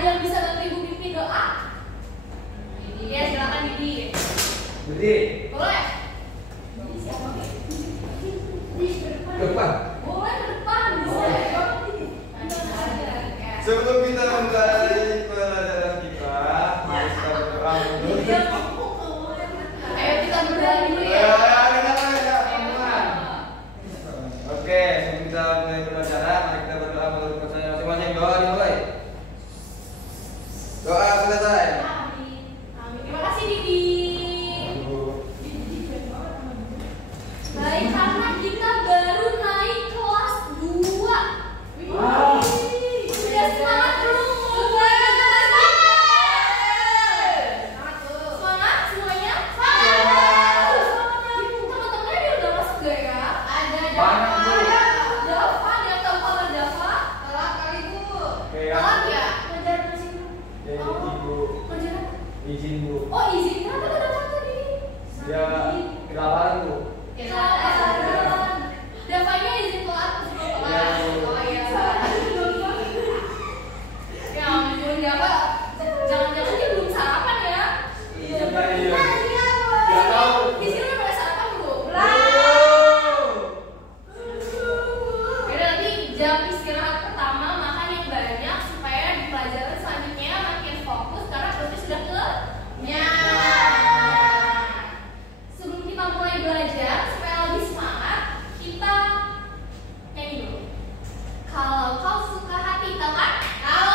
Ada yang bisa bantu Ibu pimpin doa? Ya, silakan Didi. Didi. Boleh. Didi siapa? Depan. Boleh ke depan, bisa ya. Sebelum kita mulai pelajaran kita, mari kita berdoa dulu. Ayo kita berdoa dulu ya. Oke, sebelum kita mulai pelajaran, mari kita berdoa menurut percaya masing-masing. Doa dimulai. Doa selesai. Amin. Amin. Terima kasih Didi. Baik, karena kita baru naik kelas 2. Wow. Sudah semangat belum? Semangat semuanya? Semangat. Teman-temannya dia udah masuk gak ya? Ada Dava. Dava, dia tahu kabar Dava? Telat kali Bu. Telat ya? Ngajarin ke sini. Ibu. Ngajarin? Izin Bu. Oh izin, kenapa gak datang tadi? Dia kelaparan Bu. Kelaparan. Davanya izin telat terus belum telat. Oh iya. Ya ampun, Dava. Jangan-jangan dia belum sarapan ya? Iya. Nggak tahu. Di sini udah pada sarapan belum? Yaudah, nanti jam istirahat pertama makan yang banyak supaya di pelajaran selanjutnya makin fokus karena perutnya sudah kenyang. Sebelum kita mulai belajar supaya lebih semangat, kita nyanyi dulu. Kalau kau suka hati, tahu kan? Kalau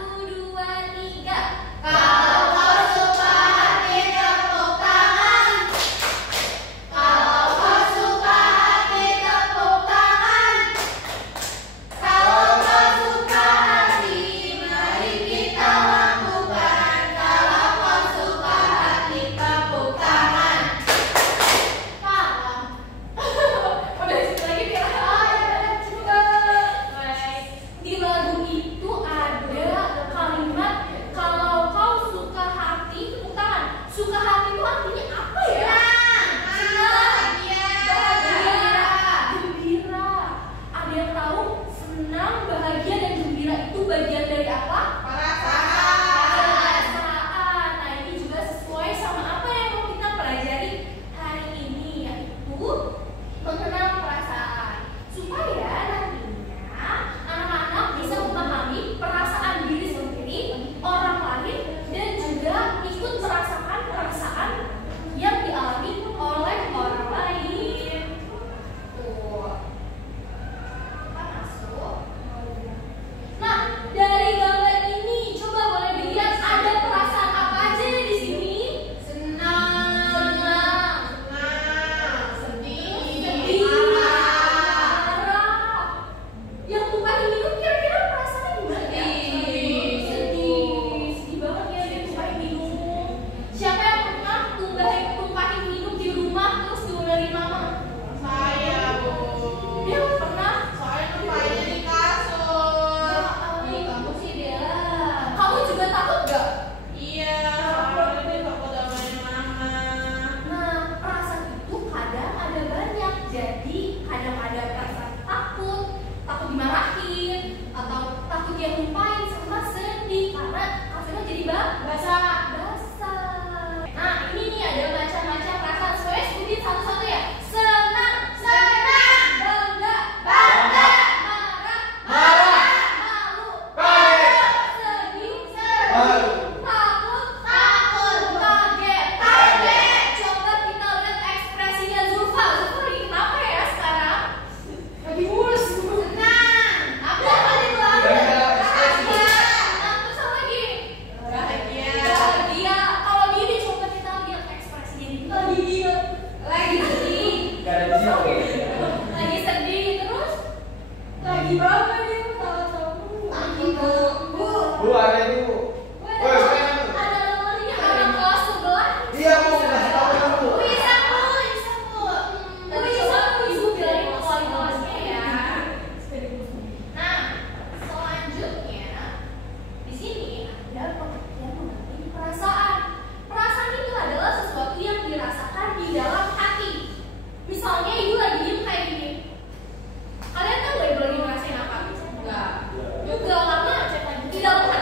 1, 2, 3. Kalau kau suka hati, tepuk tangan. Kalau kau suka hati, tepuk tangan. Kalau kau suka hati, mari kita lakukan. Kalau kau suka hati, tepuk tangan. Salam. Udah situ lagi dia. Baik. Di lagu itu ada kalimat kalau kau suka hati, tepuk tangan. Suka hati itu artinya apa ya? Senang, bahagia, gembira. Ada yang tahu senang, bahagia dan gembira itu bagian dari apa? Perasaan. Nah ini juga sesuai sama apa yang mau kita pelajari hari ini, yaitu mengenal perasaan. Supaya nantinya anak-anak bisa memahami perasaan diri sendiri, orang lain, dan juga ikut merasakan perasaan yang dialami oleh orang lain. Tuh. Kita masuk. Nah, dari gambar ini coba boleh dilihat ada perasaan apa aja di sini? Senang, sedih, marah. Yang tumpahin minum kira-kira perasaannya gimana ya? Sedih banget ya dia tumpahin minum. Siapa yang pernah tumpahin minum di rumah terus diomelin mama? Saya, Bu. Dia pernah? Saya tumpahinnya di kasur. Kamu sih Dela. Kamu juga takut gak? Iya, soalnya dia takut sama mama. Nah, perasaan itu kadang ada banyak. Jadi kadang ada perasaan takut dimarahin, atau takut dia lupain, sama sedih karena kasurnya jadi basah. Nah, ini nih ada macam-macam perasaan. Soalnya sebutin satu-satu ya. Senang, bangga, marah, malu, sedih, takut, kaget. Coba kita lihat ekspresinya Zulfa. Zulfa lagi kenapa ya sekarang? Lagi mulus. Senang. Apa tadi bilang? Bahagia. Terus apa lagi? Bahagia. Kalau gini coba kita lihat ekspresinya ini. Lagi sedih. Lagi sedih terus. Lagi bangga dia tahu. Bu, ada ini Bu. Ada nomornya. Ada kelas sebelah. Iya Bu, kasih tahu kan Bu. Bisa Bu. Ibu bilangin ke wali kelasnya ya. Nah, selanjutnya di sini ada pengertian mengenai perasaan. Perasaan itu adalah sesuatu yang dirasakan di dalam hati. Misalnya ibu lagi diem kayak gini. Kalian tahu gak ibu lagi ngerasain apa? Enggak. Juga karena di dalam hati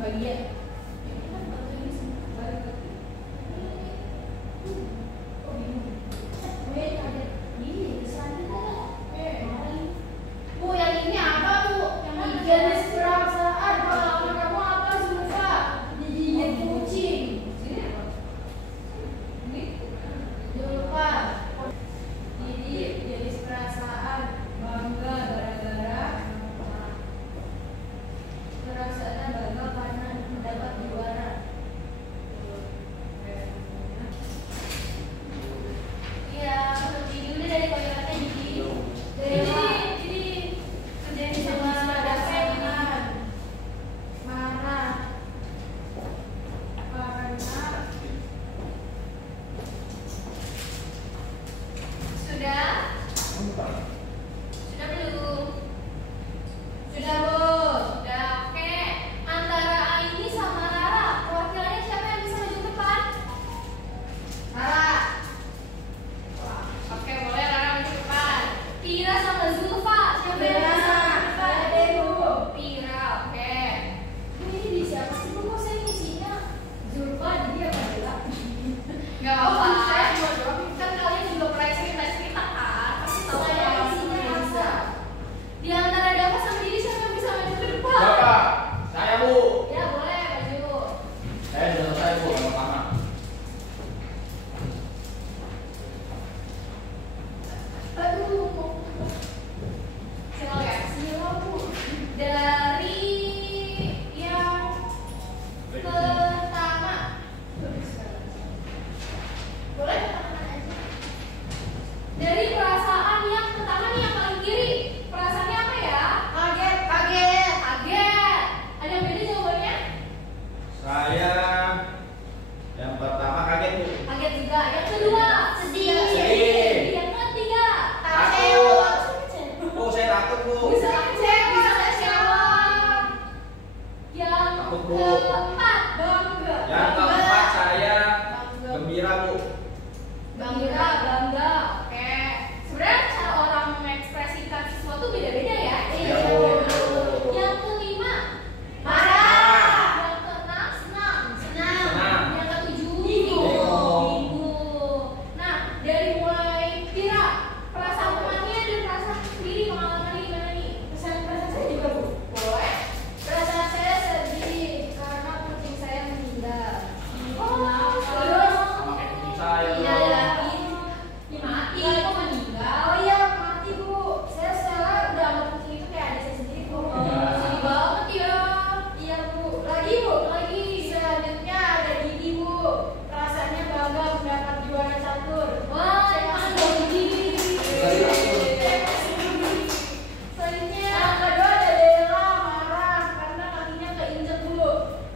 bagian. Bu, yang ini apa bu? Yang jenis perasaan pengalaman kamu apa Zulfa? Digigit kucing. Zulfa, jadi jenis perasaan bangga gara-gara perasaan bangga karena mendapat juara. Iya, seperti dulu dari koyokannya jadi kerjaan sama rasakan marah karena sudah belum? Sudah bu, sudah oke. Antara Aini sama Rara, perwakilannya siapa yang bisa maju ke depan? Rara. Wah, oke boleh Rara maju ke depan. Pira sama Zulfa, siapa yang bisa maju ke depan? Ada bu. Pira, oke. Ini di siapa sih bu? Kok saya ngisinya Zulfa jadi apa Zulfa? Gak apa-apa. Kan kalian juga pernah cerita kan? Pasti tahu ya isinya apa. Di antara Dava sama Didi siapa yang bisa maju ke depan? Bapak, saya bu. Ya boleh maju. Saya sudah selesai bu, yang pertama. Aduh. Silau ya? Silau bu. Dari yang pertama. Boleh pertama aja. Dari perasaan yang pertama nih yang paling kiri. Perasaannya apa ya? Kaget. Ada yang beda jawabannya? Saya yang pertama kaget bu. Kaget juga. Yang kedua sedih. Yang ketiga Takut. Oh saya takut bu. bisa kecewa. Yang Takut, Bu. keempat bangga. Yang keempat saya gembira bu. Bangga. Oke. Sebenarnya cara orang mengekspresikan sesuatu beda-beda ya. Iya, Bu. Yang kelima Marah. Yang keenam senang. Senang. Yang ketujuh Bingung. Nah, dari mulai Tira, perasaan temannya dan perasaan sendiri pengalamannya gimana nih? Perasaan saya juga bu. Boleh. Perasaan saya sedih karena kucing saya meninggal. Terus Sama kayak kucing saya. iya Bu. ya, mati. Kok meninggal? Oh iya mati bu. Saya sekarang udah sama kucing itu kayak adik saya sendiri bu. Sedih banget ya. Iya bu. Lagi. Selanjutnya ada Didi bu. Perasaannya bangga mendapat juara catur. Wah, emang Didi. Selanjutnya yang kedua ada Dela marah karena kakinya keinjek bu.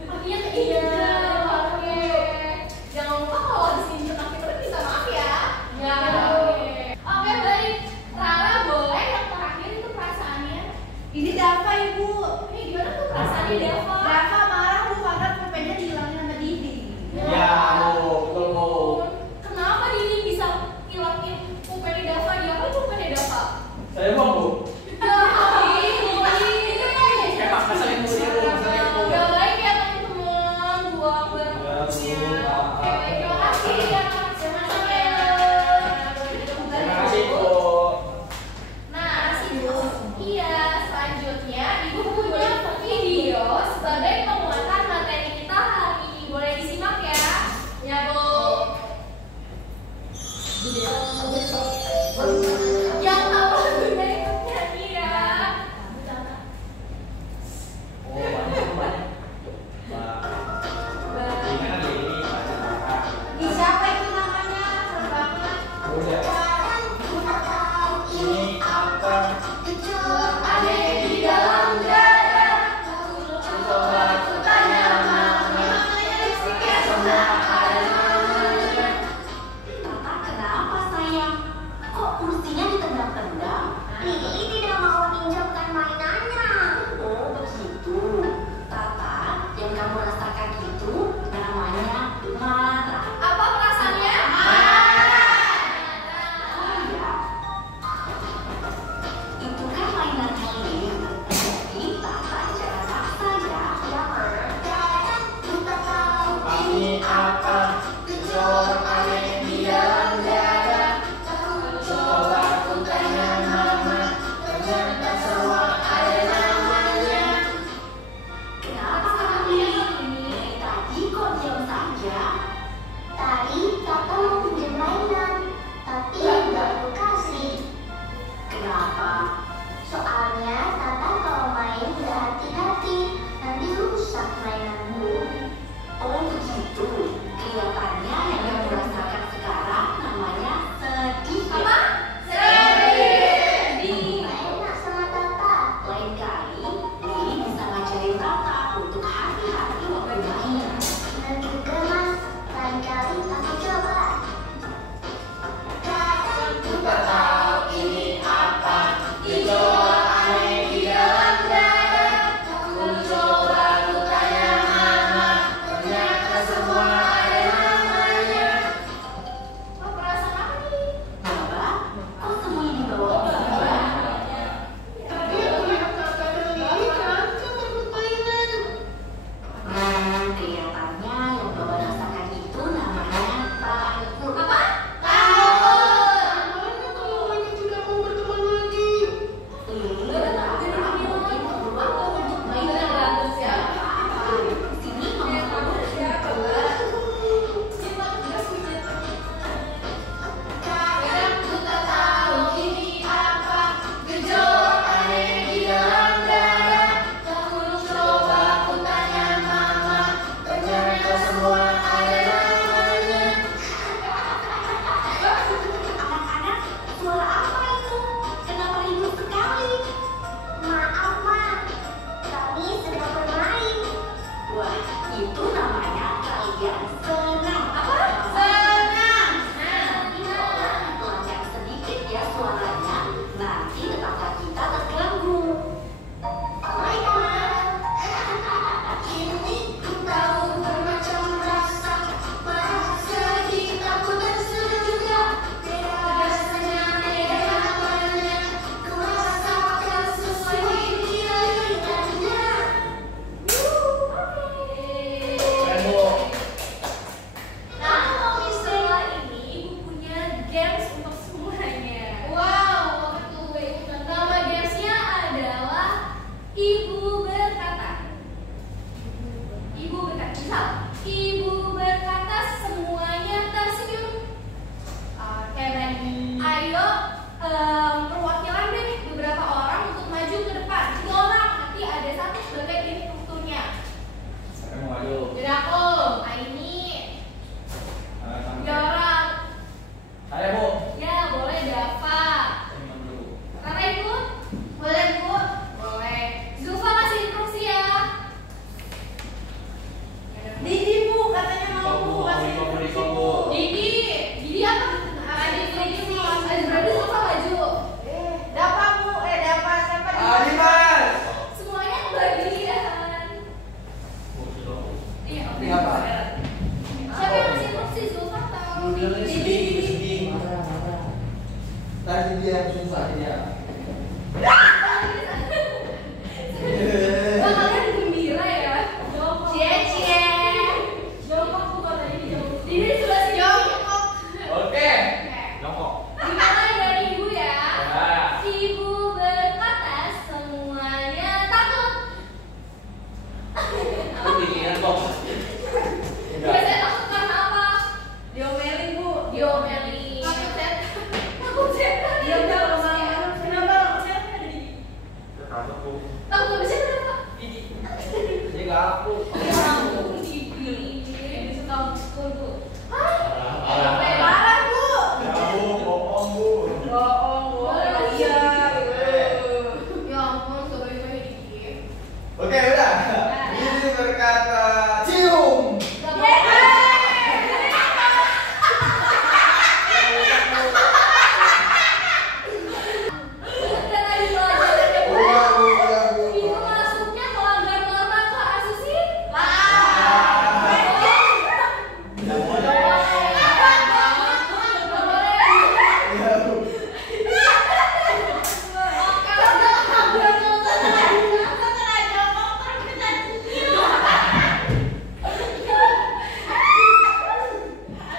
Kakinya keinjek. Oke. Jangan lupa kalau habis injek kaki terus bisa maaf ya. Ya. Oke baik. Rara boleh yang terakhir itu perasaannya. Ini Dava ibu. Ini gimana tuh perasaannya Dava? Dava marah bu karena pulpennya dihilangin sama Didi. Iya bu, betul bu. Kenapa Didi bisa hilangin pulpen Dava? Dia apa pulpen Dava? Saya buang bu. Ya, Masalin bu dia bu, masalin bu. Gak baik ya teman-teman, buang barangnya. Ya, Bu. Oke, terima kasih ya. Terima kasih bu. Nah, iya selanjutnya ibu punya video sebagai Misal, ibu berkata semuanya tersenyum. Oke, baik. Ayo perwakilan deh beberapa orang untuk maju ke depan. 3 orang, nanti ada 1 sebagai instrukturnya. Saya mau maju. Jadi aku. Aini. Sampai. 3 orang. Saya Bu. Ya, boleh Dava. Saya mau dulu. Rara ikut? Boleh Bu? Boleh. Zulfa kasih instruksi ya. Didi Bu, katanya mau Bu kasih instruksi Bu. Didi apa? Didi. Berarti Zulfa maju. Dapa Bu, Dapa siapa di? Dimas. Semuanya kebagian. Iya, oke. Apa? Siapa yang ngasih instruksi? Zulfa atau Didi? Tadi dia susah dia. Wah, kalian gembira ya. Cie. Jongkok Bu katanya dijongkok. Didi sudah sini. Oke. Jongkok. Dimulai dari ibu ya. Ya. Ibu berkata semuanya takut. Aku pikiran kok. Biasanya takut karena apa? Diomelin Bu. Diomelin. Takut setan. Takut setan. Iya udah lama. Kenapa setan ada di? Takut Bu. Takut gak bisa kenapa? Ini enggak aku. Ya ampun, Didi. Suka mukul Bu. Parah. Parah Bu. Ya Bu, bohong Bu. Bohong Bu. Iya. Ya ampun, sorry Didi. Oke, udah. Ini berkata cium. Gak apa-apa. Kita lagi pelajaran ya Bu. Itu masuknya melanggar norma ke asusila. Tidak boleh.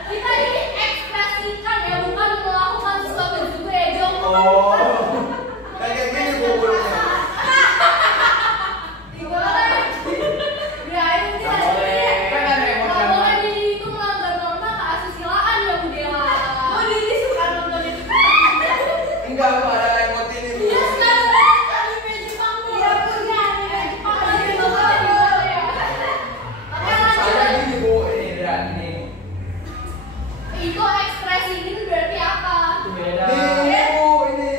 Kita ini ekspresikan ya, bukan melakukan sesuatu juga ya, Jong. Oh. Kayak gini Bu mulutnya. Boleh. Ya, ini kita Nggak boleh. Kan ada yang nggak mau boleh Didi itu melanggar norma keasusilaan ya, Bu Dewa. Oh Didi suka nonton itu. Enggak Bu, ada remote ini Bu. Ya, sekarang anime Jepang Bu. Iya, Bu, ya, anime Jepang lagi boleh ya. Makanya Saya lanjut. gini Bu, ini lihat ini. Itu ekspresi ini berarti apa? Itu beda. Ini Bu, ini.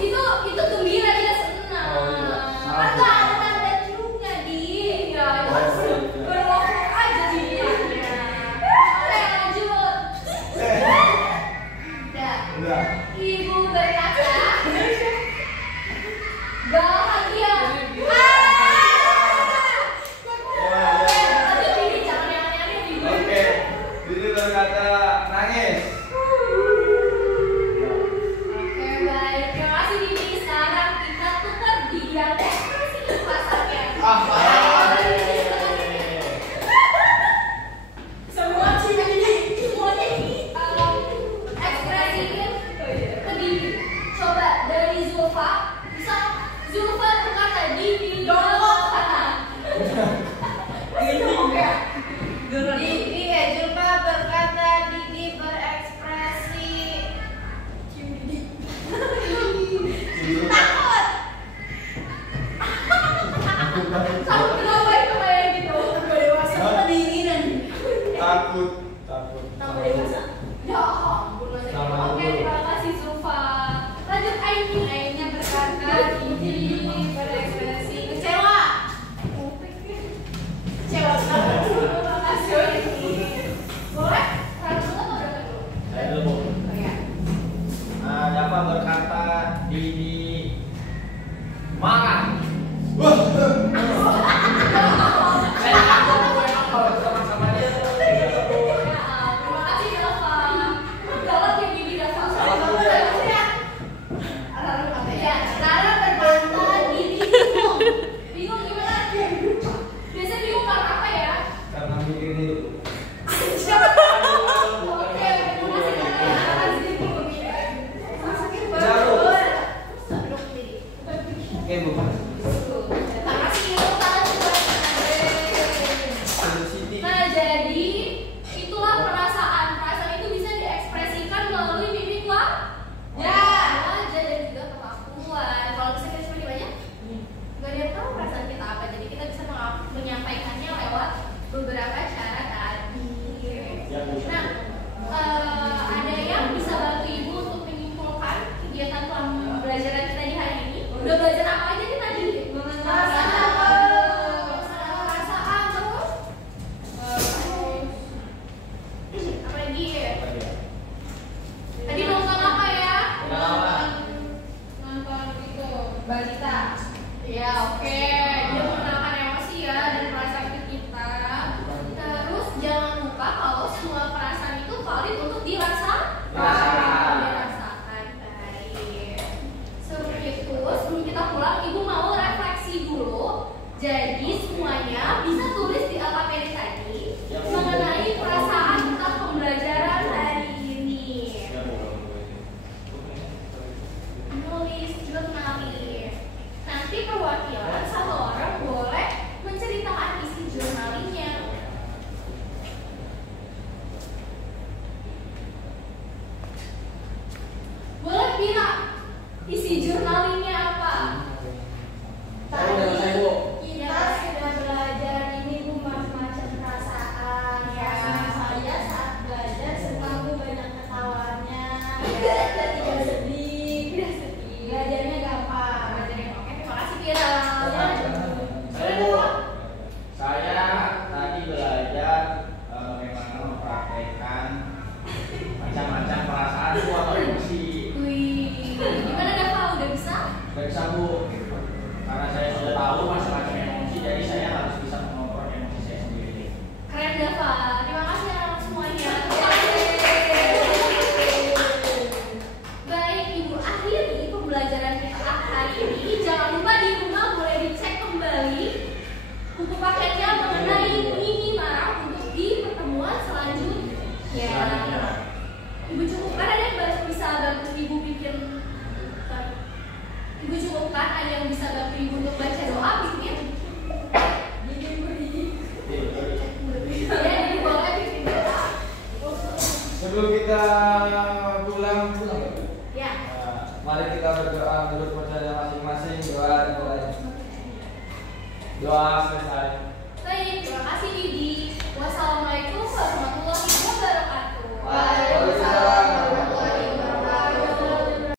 Itu gembira, dia senang. Oh, iya. Kan nggak ada tanda ciumnya di. Ya, itu Oh, iya. berwaktu aja ciumannya. Oke, lanjut. Udah. Udah. Ibu berkata bahagia. Lanjut Didi, jangan yang aneh-aneh Didi. Oke. Ini berkata nangis. Oke, baik. Terima kasih Didi. Sekarang kita tukar di yang ekspresi pasarnya. Semuanya ini ekspresiin ke Didi. Coba dari Zulfa. Misal Zulfa berkata Didi jongkok kanan. Didi Julfa berkata Didi berekspresi takut. Takut kenapa itu kayak gitu? Dewasa kedinginan. Takut. Tambah dewasa. Ya ampun, Mas. Oke, terima kasih Zulfa. Lanjut Aini. Aininya berkata Didi berekspresi kecewa. Kecewa kenapa? Terima kasih Aini. Boleh? Rara dulu atau Rara dulu? Saya dulu Bu. Oh ya. Dafa berkata Didi marah. Jadi semuanya bisa tulis di LKPD tadi mengenai perasaan tentang pembelajaran hari ini. Nulis jurnalin. Nanti perwakilan satu orang boleh menceritakan isi jurnalinnya. Boleh bilang isi jurnalinnya apa? Saya udah selesai, Bu. Kita sudah belajar ini Bu macam-macam perasaan. Perasaan saya saat belajar senang Bu, banyak ketawanya. Dan tidak sedih. Tidak sedih. Belajarnya gampang. Belajarnya oke. Terima kasih Vira. Saya, Bu. Saya tadi belajar bagaimana mempraktekkan macam-macam perasaan Bu atau emosi. Wih, gimana Dava? Udah bisa? Gak bisa, Bu. Karena saya sudah tahu macam-macam emosi, jadi saya harus bisa mengontrol emosi saya sendiri. Keren Dava. Terima kasih anak-anak semuanya. Baik, Ibu akhiri pembelajaran kita hari ini. Jangan lupa di rumah boleh dicek kembali buku paketnya mengenai mini marah untuk di pertemuan selanjutnya. Ibu cukupkan ada yang bisa bantu Ibu bikin. Ibu cukupkan ada yang bisa bantu Ibu untuk baca doa bikin. Ya, Ibu boleh bikin doa. Sebelum kita pulang, Ya. mari kita berdoa menurut percaya masing-masing. Doa selesai. Baik, terima kasih Didi. Wassalamualaikum warahmatullahi wabarakatuh. Waalaikumsalam.